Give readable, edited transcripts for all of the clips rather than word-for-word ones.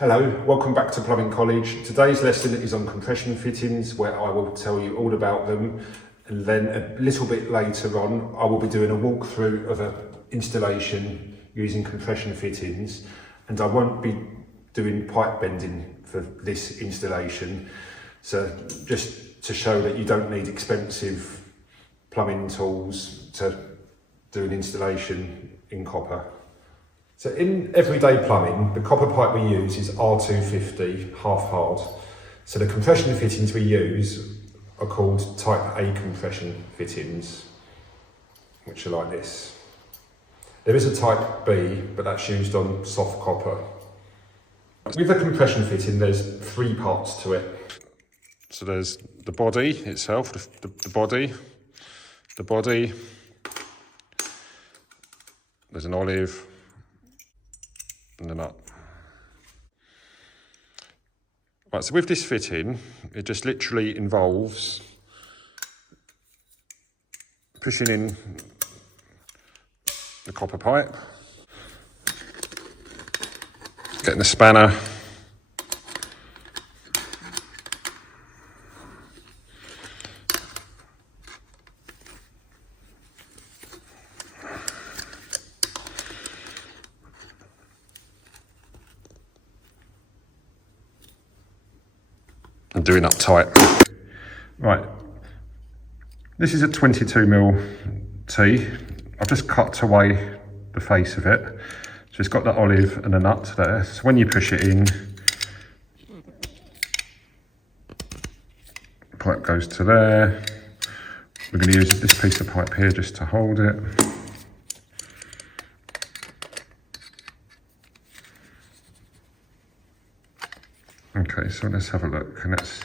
Hello, welcome back to Plumbing College. Today's lesson is on compression fittings, where I will tell you all about them, and then a little bit later on I will be doing a walkthrough of an installation using compression fittings, and I won't be doing pipe bending for this installation. So just to show that you don't need expensive plumbing tools to do an installation in copper. So in everyday plumbing, the copper pipe we use is R250 half hard. So the compression fittings we use are called type A compression fittings, which are like this. There is a type B, but that's used on soft copper. With the compression fitting, there's three parts to it. So there's the body itself, the body, there's an olive, and the nut. Right, so with this fitting, it just literally involves pushing in the copper pipe, getting the spanner, and doing up tight. Right, this is a 22mm T. I've just cut away the face of it. So it's got the olive and the nut there. So when you push it in, the pipe goes to there. We're going to use this piece of pipe here just to hold it. Okay, so let's have a look, and let's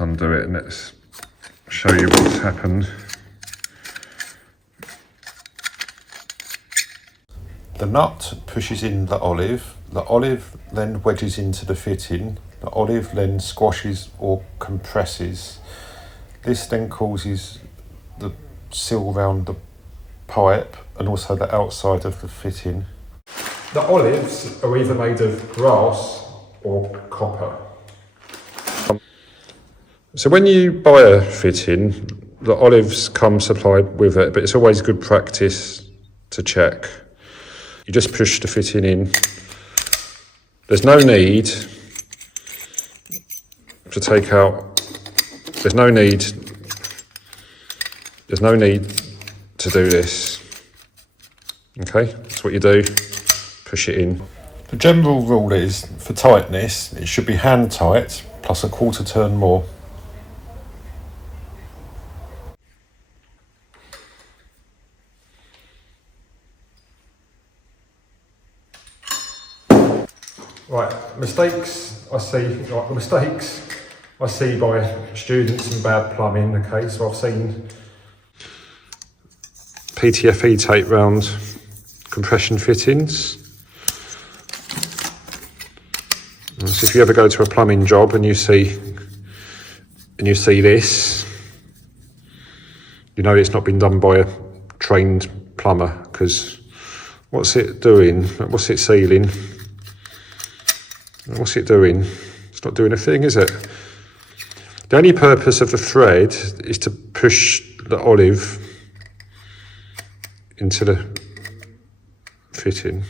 undo it and let's show you what's happened. The nut pushes in the olive then wedges into the fitting, the olive then squashes or compresses. This then causes the seal around the pipe and also the outside of the fitting. The olives are either made of brass or copper. So when you buy a fitting, the olives come supplied with it, but it's always good practice to check. You just push the fitting in. There's no need to take out, there's no need to do this. Okay, that's what you do, push it in. The general rule is, for tightness, it should be hand tight plus a quarter turn more. Right, mistakes I see by students in bad plumbing. Okay, so I've seen PTFE tape round compression fittings. So if you ever go to a plumbing job and you see this, you know it's not been done by a trained plumber, because what's it doing? What's it sealing? What's it doing? It's not doing a thing, is it? The only purpose of the thread is to push the olive into the fitting.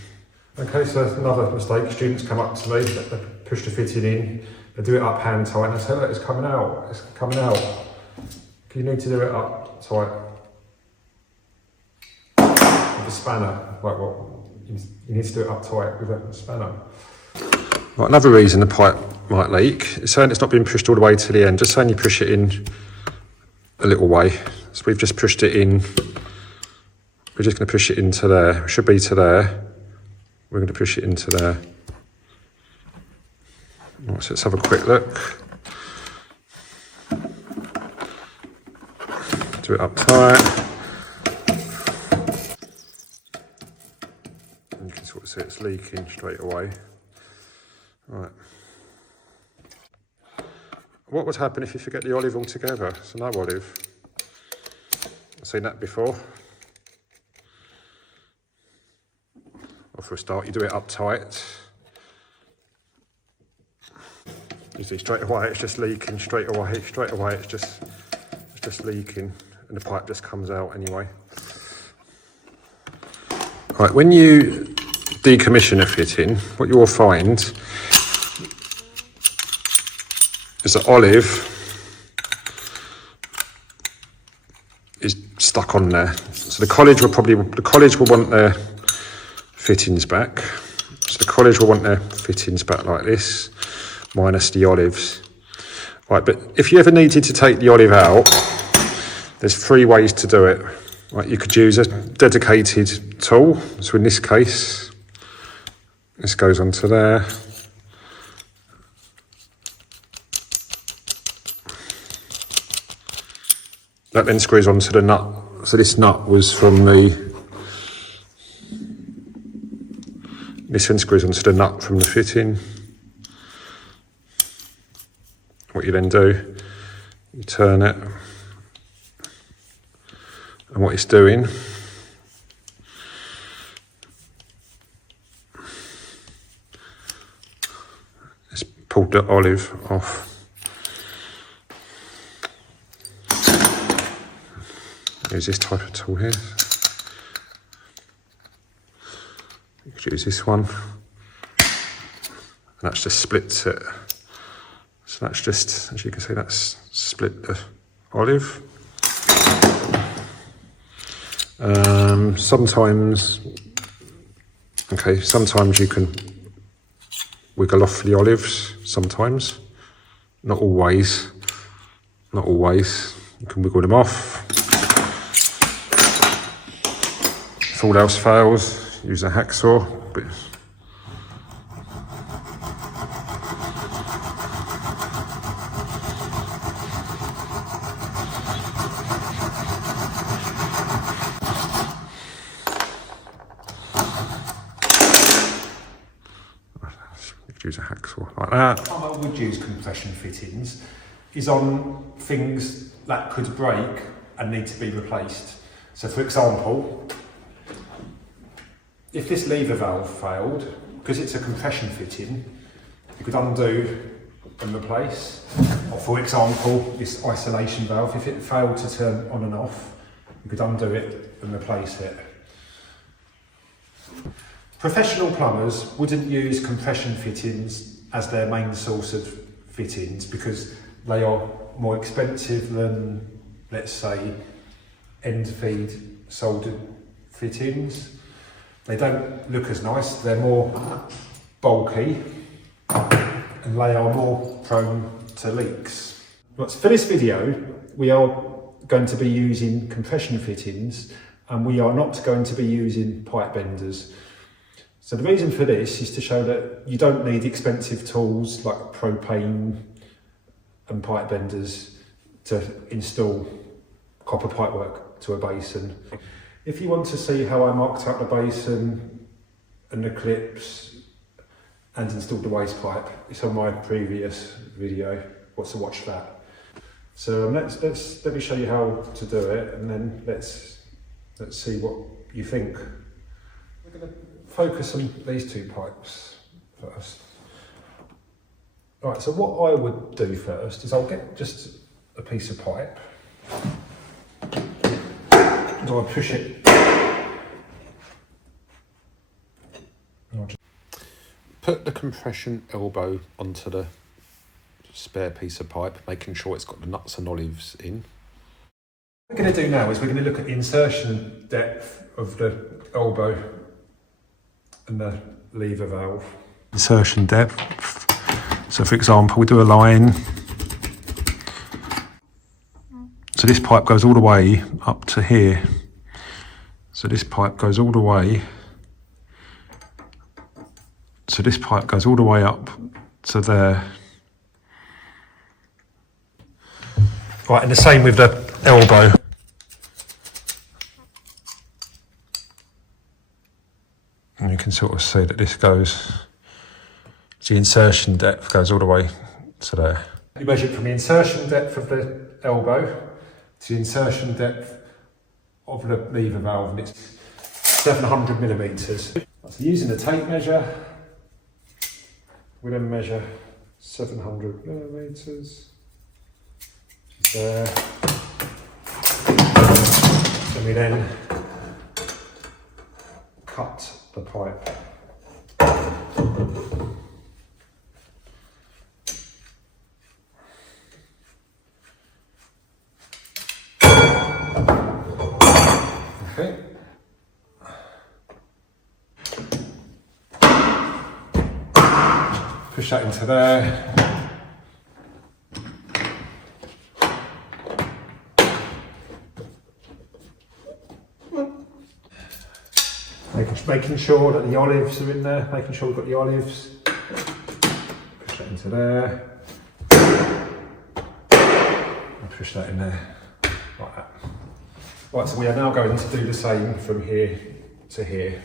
Okay, so that's another mistake. Students come up to me, they push the fitting in, they do it up hand tight, and I say, look, it's coming out, it's coming out. You need to do it up tight. With a spanner, like what? You need to do it up tight with a spanner. Right, another reason the pipe might leak is saying it's not been pushed all the way to the end, just saying you push it in a little way. So we've just pushed it in, we're just going to push it into there, it should be to there. We're going to push it into there. Right, so let's have a quick look. Do it up tight. And you can sort of see it's leaking straight away. Right. What would happen if you forget the olive altogether? So no olive. I've seen that before. Well, for a start, you do it up tight. You see straight away it's just leaking, straight away it's just leaking, and the pipe just comes out anyway. Right, when you decommission a fitting, what you will find is that olive is stuck on there. So the college will want their fittings back. So the college will want their fittings back like this, minus the olives. Right, but if you ever needed to take the olive out, there's 3 ways to do it. Right, you could use a dedicated tool. So in this case, this goes onto there. That then screws onto the nut. So this nut was from this one screws onto the nut from the fitting. What you then do, you turn it, and what it's doing is pulled the olive off. Use this type of tool here. You could use this one, and that's just splits it. So that's just, as you can see, that's split the olive. Sometimes you can wiggle off the olives, sometimes. Not always. You can wiggle them off. If all else fails, use a hacksaw. Use a hacksaw like that. I would use compression fittings is on things that could break and need to be replaced. So for example, if this lever valve failed, because it's a compression fitting, you could undo and replace. Or for example, this isolation valve, if it failed to turn on and off, you could undo it and replace it. Professional plumbers wouldn't use compression fittings as their main source of fittings because they are more expensive than, let's say, end feed soldered fittings. They don't look as nice, they're more bulky and they are more prone to leaks. But for this video, we are going to be using compression fittings and we are not going to be using pipe benders. So the reason for this is to show that you don't need expensive tools like propane and pipe benders to install copper pipework to a basin. If you want to see how I marked out the basin and the clips and installed the waste pipe, it's on my previous video. What's to watch that? So let me show you how to do it, and then let's see what you think. We're going to focus on these 2 pipes first. Right, so what I would do first is I'll get just a piece of pipe and I'll push it. Put the compression elbow onto the spare piece of pipe, making sure it's got the nuts and olives in. What we're going to do now is we're going to look at the insertion depth of the elbow and the lever valve. Insertion depth. So for example, we do a line. So this pipe goes all the way up to here. So this pipe goes all the way. So this pipe goes all the way up to there. Right, and the same with the elbow. And you can sort of see that this goes, the insertion depth goes all the way to there. You measure it from the insertion depth of the elbow to the insertion depth of the lever valve, and it's 700 millimetres. So using the tape measure, we then measure 700 millimetres. There. And we then cut the pipe. Okay. Push that into there. Making sure that the olives are in there, making sure we've got the olives. Push that into there. And push that in there, like that. Right, so we are now going to do the same from here to here.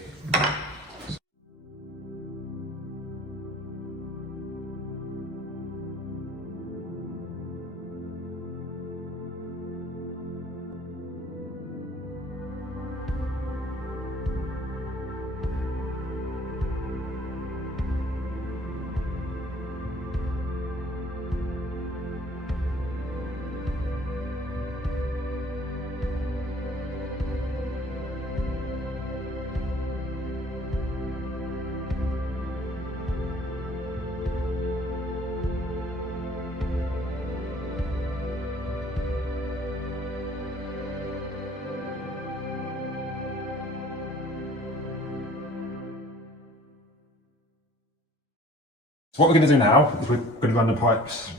So what we're going to do now is we're going to run the pipes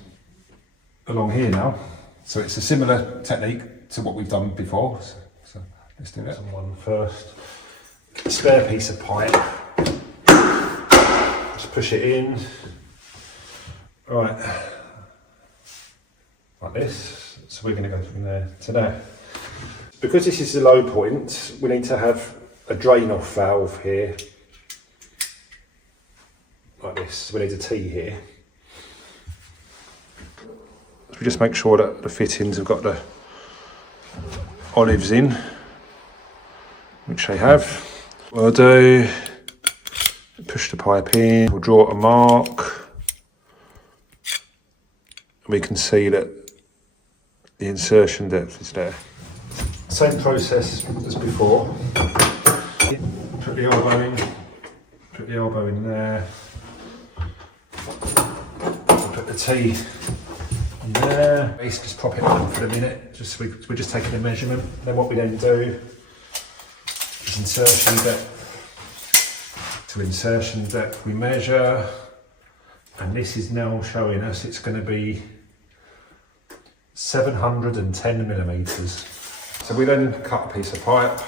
along here now. So it's a similar technique to what we've done before. So let's do that. One first. Get a spare piece of pipe. Just push it in. Right. Like this. So we're going to go from there to there. Because this is the low point, we need to have a drain off valve here. Like this, so we need a T here. So we just make sure that the fittings have got the olives in, which they have. What I'll do, push the pipe in, we'll draw a mark. We can see that the insertion depth is there. Same process as before. Put the elbow in there. Put the T in there. Just prop it on for a minute. We're just taking a measurement. Then what we then do is insertion depth to insertion depth. We measure, and this is now showing us it's going to be 710 millimetres. So we then cut a piece of pipe,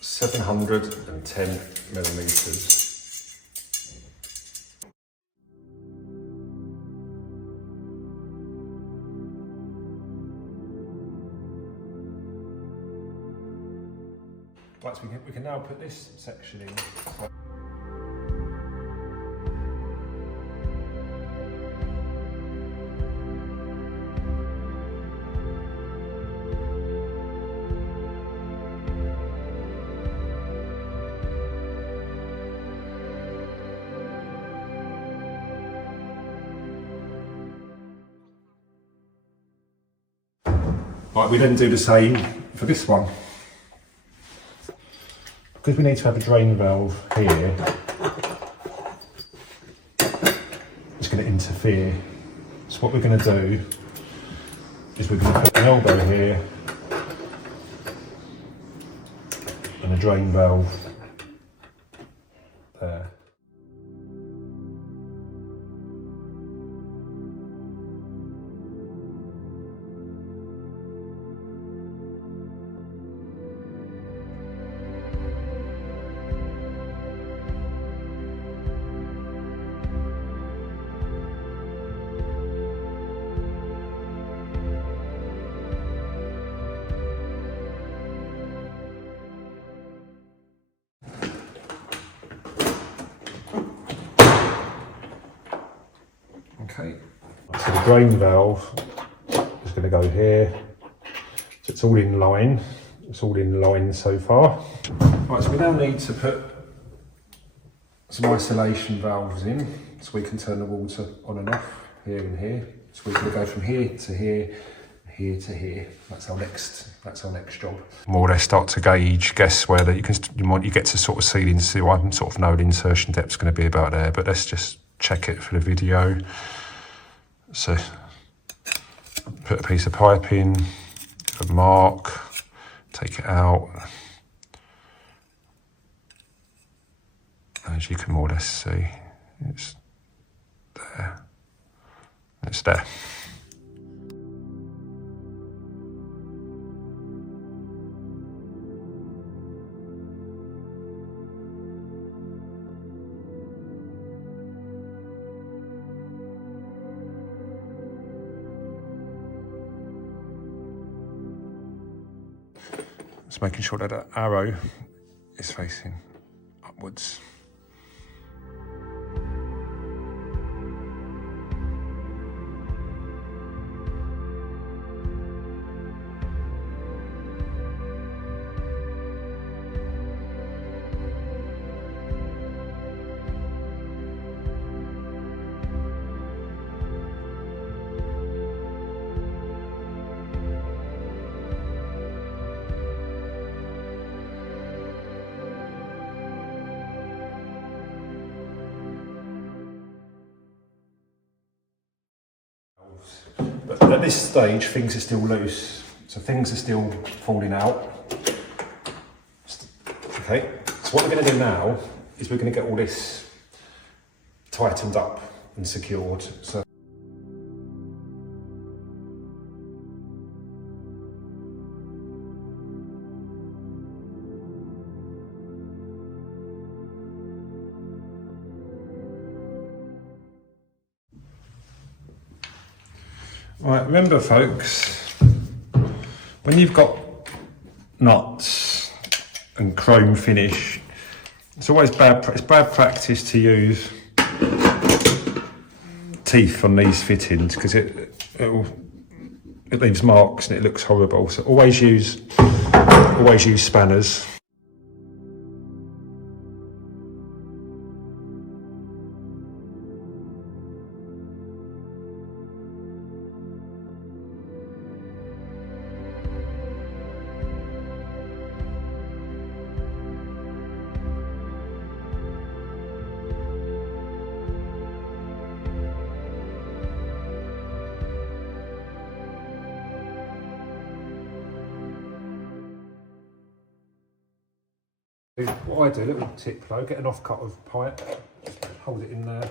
710 millimetres. Right, so we can now put this section in. Right, we then do the same for this one. Because we need to have a drain valve here, it's going to interfere. So what we're going to do is we're going to put an elbow here and a drain valve there. Okay, so the drain valve is going to go here. So it's all in line. It's all in line so far. Right, so we now need to put some isolation valves in so we can turn the water on and off. here and here. So we're going to go from here to here, here to here. That's our next job. More or less start to guess where that you get to sort of see I sort of know the insertion depth's going to be about there, but let's just check it for the video. So put a piece of pipe in, give a mark, take it out. As you can more or less see, it's there. It's there. Just making sure that the arrow is facing upwards. But at this stage, things are still loose, so things are still falling out. Okay, so what we're going to do now is we're going to get all this tightened up and secured. So right, remember folks, when you've got nuts and chrome finish, it's always bad practice to use teeth on these fittings because it leaves marks and it looks horrible. So always use spanners. What I do, a little tip though, get an off-cut of pipe, hold it in there.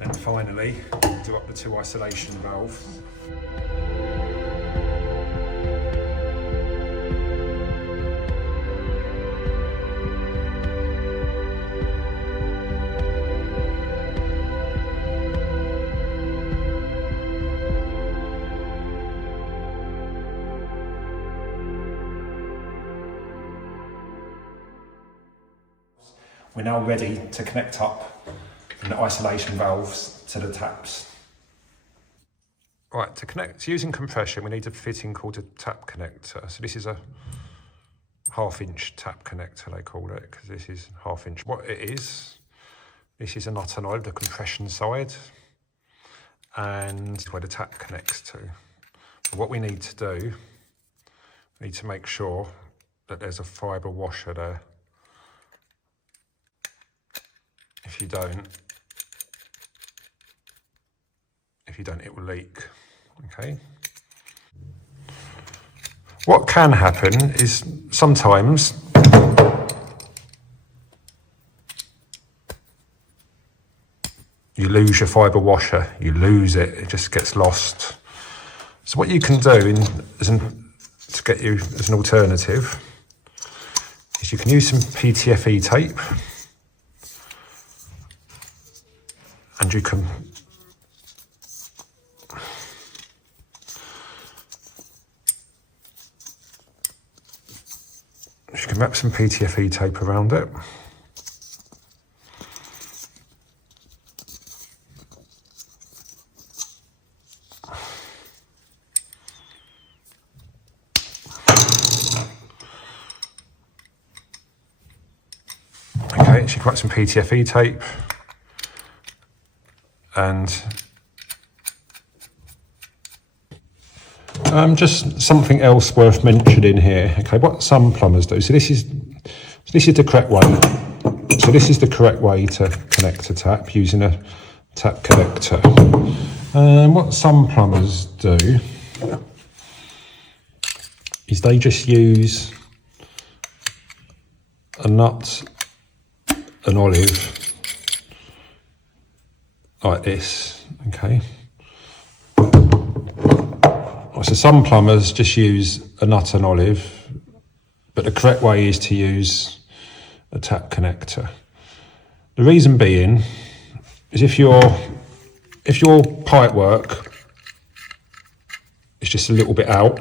And finally, do up the 2 isolation valves. We're now ready to connect up from the isolation valves to the taps. Right, to using compression, we need a fitting called a tap connector. So this is a 1/2 inch tap connector, they call it, because this is 1/2 inch. What it is, this is a nut and olive, the compression side, and where the tap connects to. But what we need to do, we need to make sure that there's a fibre washer there. If you don't, it will leak, okay? What can happen is sometimes you lose your fibre washer, you lose it, it just gets lost. So what you can do to get you as an alternative is you can use some PTFE tape, and you can wrap some PTFE tape around it. Okay, so you can wrap some PTFE tape, and just something else worth mentioning here. Okay, what some plumbers do. So this is the correct way. So this is the correct way to connect a tap using a tap connector. What some plumbers do is they just use a nut, an olive, like this. Okay. So some plumbers just use a nut and olive, but the correct way is to use a tap connector. The reason being is if your pipe work is just a little bit out,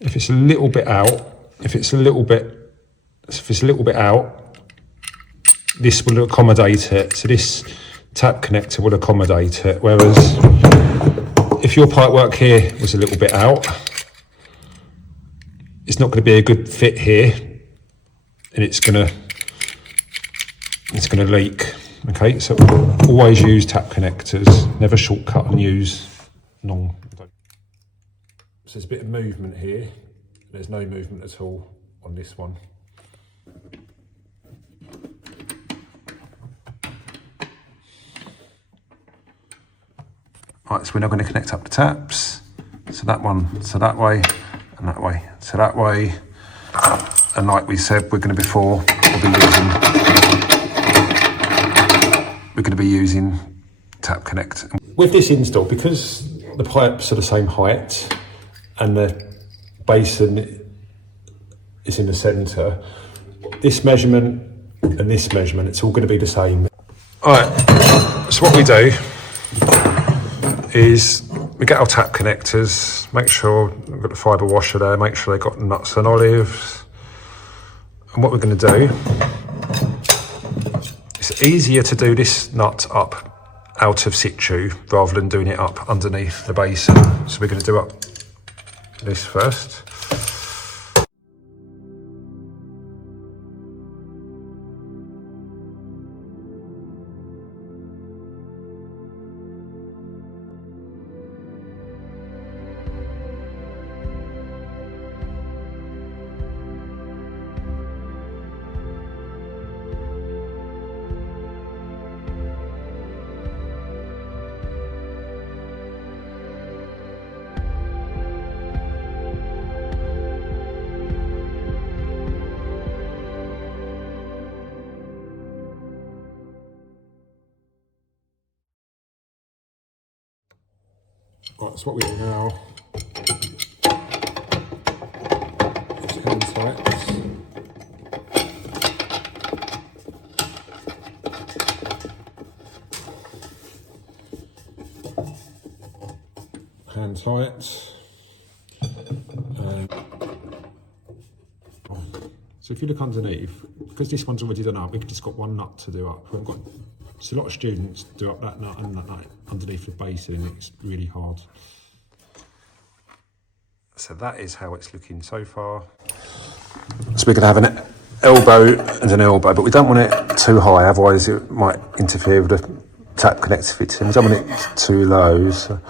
if it's a little bit out, this will accommodate it. So this tap connector will accommodate it. Whereas if your pipe work here was a little bit out, it's not going to be a good fit here, and it's going to leak. Okay, so always use tap connectors. Never shortcut and use non. So there's a bit of movement here. There's no movement at all on this one. Right, so we're now going to connect up the taps. So that one, so that way, and that way, so that way. And like we said, we're going to be using tap connect. With this install, because the pipes are the same height and the basin is in the centre, this measurement and this measurement, it's all going to be the same. All right, so what we do is we get our tap connectors, make sure we've got the fibre washer there, make sure they've got nuts and olives. And what we're going to do, it's easier to do this nut up out of situ rather than doing it up underneath the basin. So we're going to do up this first. Right, so what we do now is hand tights. Hand tights. So if you look underneath, because this one's already done up, we've just got one nut to do up. We've got, so a lot of students do up that nut and that nut underneath the basin, and it's really hard. So that is how it's looking so far. So we're going to have an elbow and an elbow, but we don't want it too high, otherwise it might interfere with the tap connector fitting. We don't want it too low, so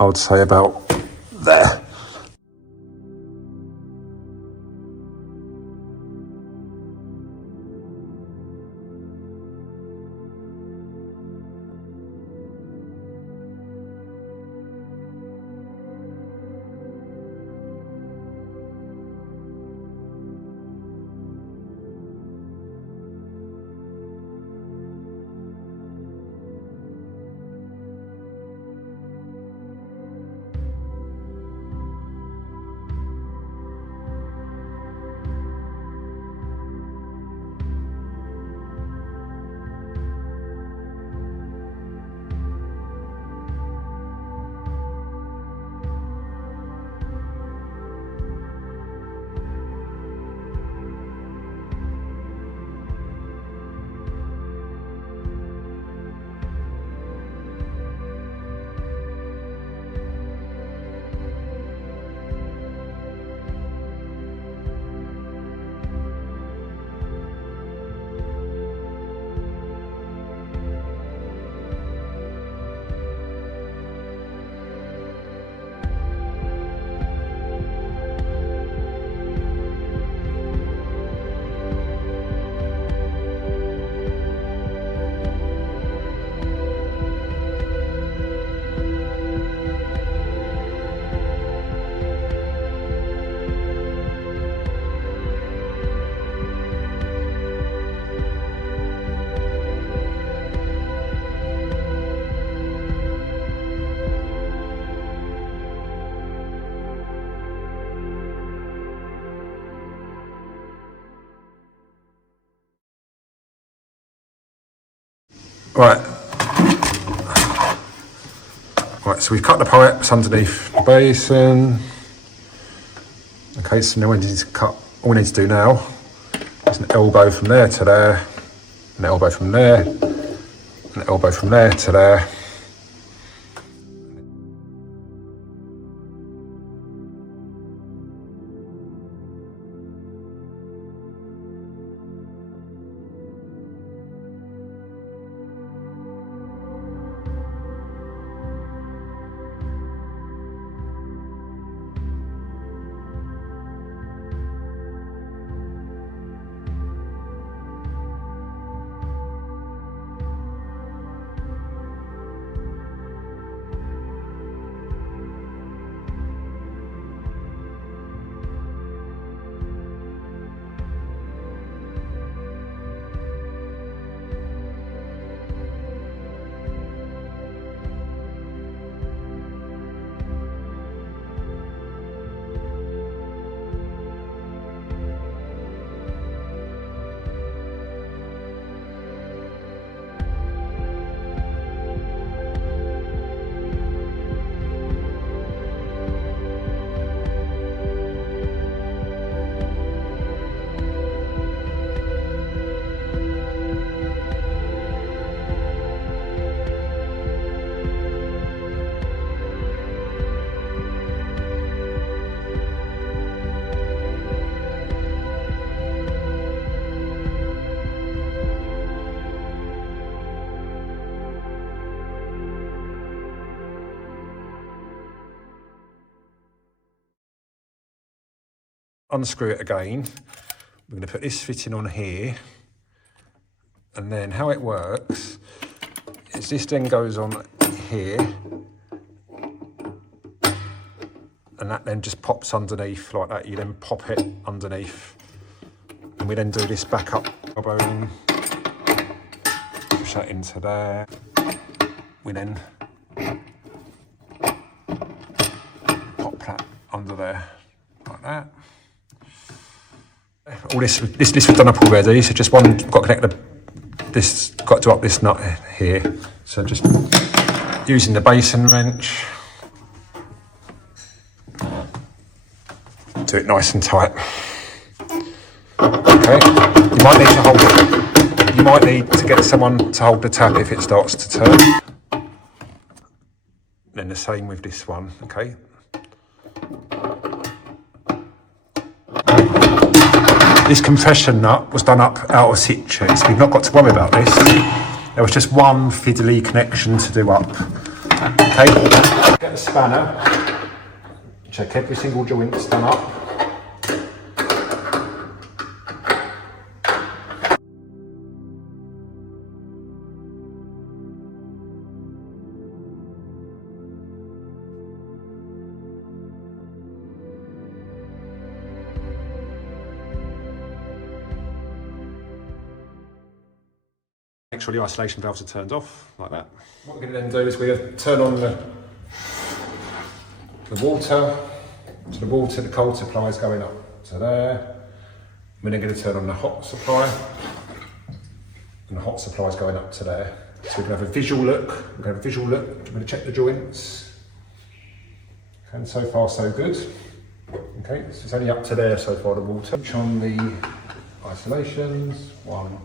I would say about there. Right, so we've cut the pipes underneath the basin. Okay, so now we need to cut, all we need to do now is an elbow from there to there, an elbow from there, an elbow from there to there. Unscrew it again. We're going to put this fitting on here, and then how it works is this then goes on here, and that then just pops underneath like that. You then pop it underneath, and we then do this back up elbow in, push that into there. We then pop that under there like that. All this we've done up already, so just one, got to connect this, got to up this nut here. So just using the basin wrench, do it nice and tight. Okay, you might need to hold it. You might need to get someone to hold the tap if it starts to turn. Then the same with this one, okay? This compression nut was done up out of situ, so we've not got to worry about this. There was just one fiddly connection to do up. Okay, get the spanner, check every single joint's done up. Make sure the isolation valves are turned off, like that. What we're going to then do is we're going to turn on the water. So the cold supply is going up to there. We're then going to turn on the hot supply. And the hot supply is going up to there. So we're going to have a visual look. We're going to have a visual look. We're going to check the joints. And so far so good. Okay, so it's only up to there so far, the water. Switch on the isolations, 1.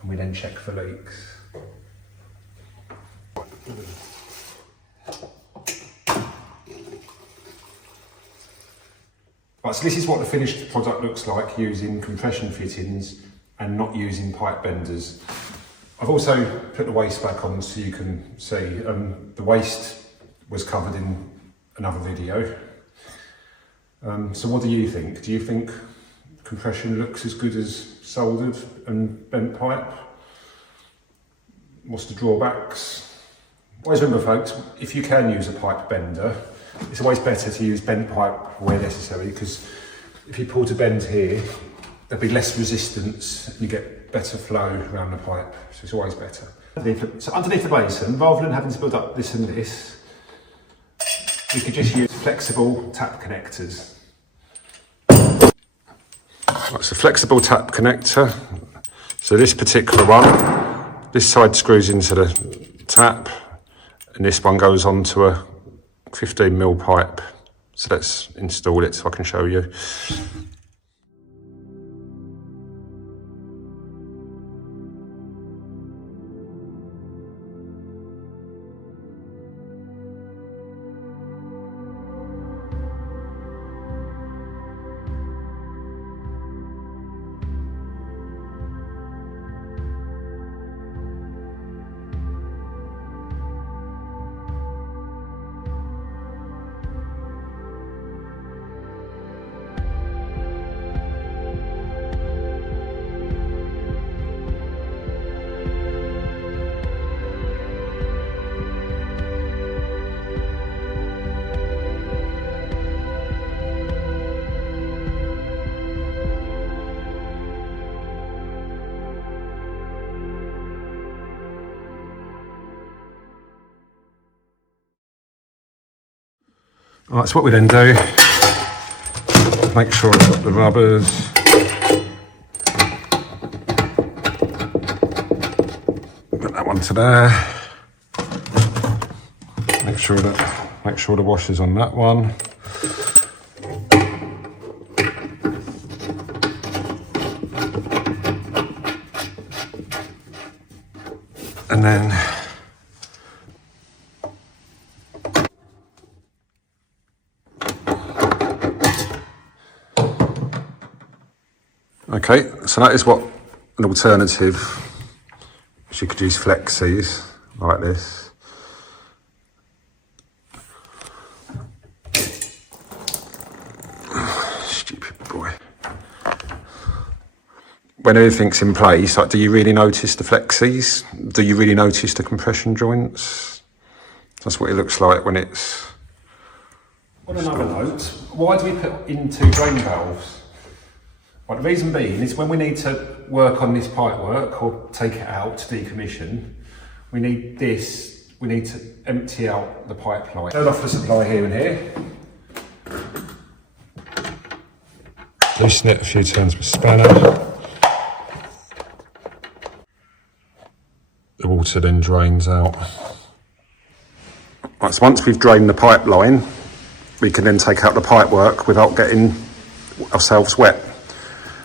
And we then check for leaks. Right, so this is what the finished product looks like using compression fittings and not using pipe benders. I've also put the waste back on so you can see. The waste was covered in another video. So what do you think? Do you think compression looks as good as soldered and bent pipe? What's the drawbacks? Always remember folks, if you can use a pipe bender, it's always better to use bent pipe where necessary, because if you pull to bend here, there'll be less resistance and you get better flow around the pipe, so it's always better. So underneath the basin, rather than having to build up this and this, we could just use flexible tap connectors. It's a flexible tap connector. So this particular one, this side screws into the tap and this one goes onto a 15mm pipe. So let's install it so I can show you. Alright, so what we then do, make sure I've got the rubbers. Put that one to there. Make sure the washer's on that one. And then okay, so that is what an alternative, so you could use flexis like this. Stupid boy. When everything's in place, like, do you really notice the flexis? Do you really notice the compression joints? That's what it looks like when it's... On another note, why do we put in 2 drain valves? Well, the reason being is when we need to work on this pipe work or take it out to decommission, we need to empty out the pipeline. Turn off the supply here and here. Loosen it a few times with spanner. The water then drains out. Right, so once we've drained the pipeline, we can then take out the pipe work without getting ourselves wet.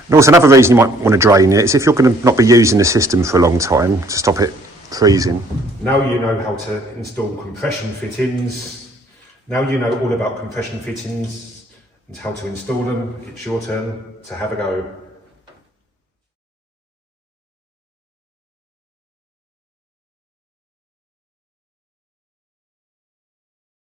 And also another reason you might want to drain it is if you're going to not be using the system for a long time, to stop it freezing. Now you know how to install compression fittings. Now you know all about compression fittings and how to install them. It's your turn to have a go.